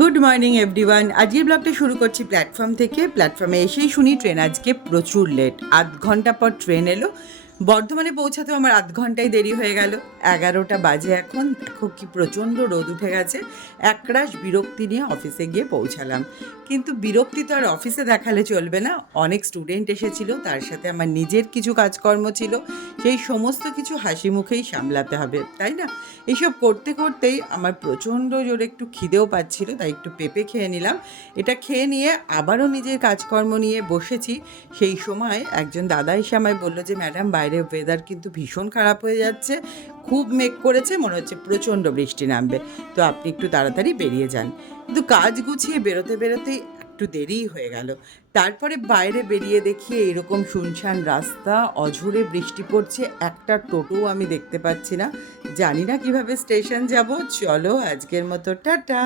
Good morning everyone. আজকের ব্লগটা শুরু করছি প্ল্যাটফর্ম থেকে। প্ল্যাটফর্মে এসেই শুনি ট্রেন আজকে প্রচুর লেট, আধ ঘন্টা পর ট্রেন এলো। বর্ধমানে পৌঁছাতেও আমার আধ ঘন্টাই দেরি হয়ে গেল। 11টা বাজে এখন। দেখো কি প্রচণ্ড রোদ উঠে গেছে। একরাশ বিরক্তি নিয়ে অফিসে গিয়ে পৌঁছালাম, কিন্তু বিরক্তি তো আর অফিসে দেখালে চলবে না। অনেক স্টুডেন্ট এসেছিল, তার সাথে আমার নিজের কিছু কাজকর্ম ছিল, সেই সমস্ত কিছু হাসি মুখেই সামলাতে হবে, তাই না? এইসব করতে করতেই আমার প্রচণ্ড জোরে একটু খিদেও পাচ্ছিল, তাই একটু পেঁপে খেয়ে নিলাম। এটা খেয়ে নিয়ে আবারও নিজের কাজকর্ম নিয়ে বসেছি। সেই সময় একজন দাদা এসে আমায় বললো যে ম্যাডাম, বাইরে ওয়েদার কিন্তু ভীষণ খারাপ হয়ে যাচ্ছে, খুব মেঘ করেছে, মনে হচ্ছে প্রচণ্ড বৃষ্টি নামবে, তো আপনি একটু তাড়াতাড়ি বেরিয়ে যান। কিন্তু কাজ গুছিয়ে বেরোতে বেরোতেই একটু দেরিই হয়ে গেল। তারপরে বাইরে বেরিয়ে দেখি এইরকম শুনশান রাস্তা, অঝোরে বৃষ্টি পড়ছে, একটা টোটোও আমি দেখতে পাচ্ছি না। জানি না কিভাবে স্টেশন যাব। চলো আজকের মতো টাটা।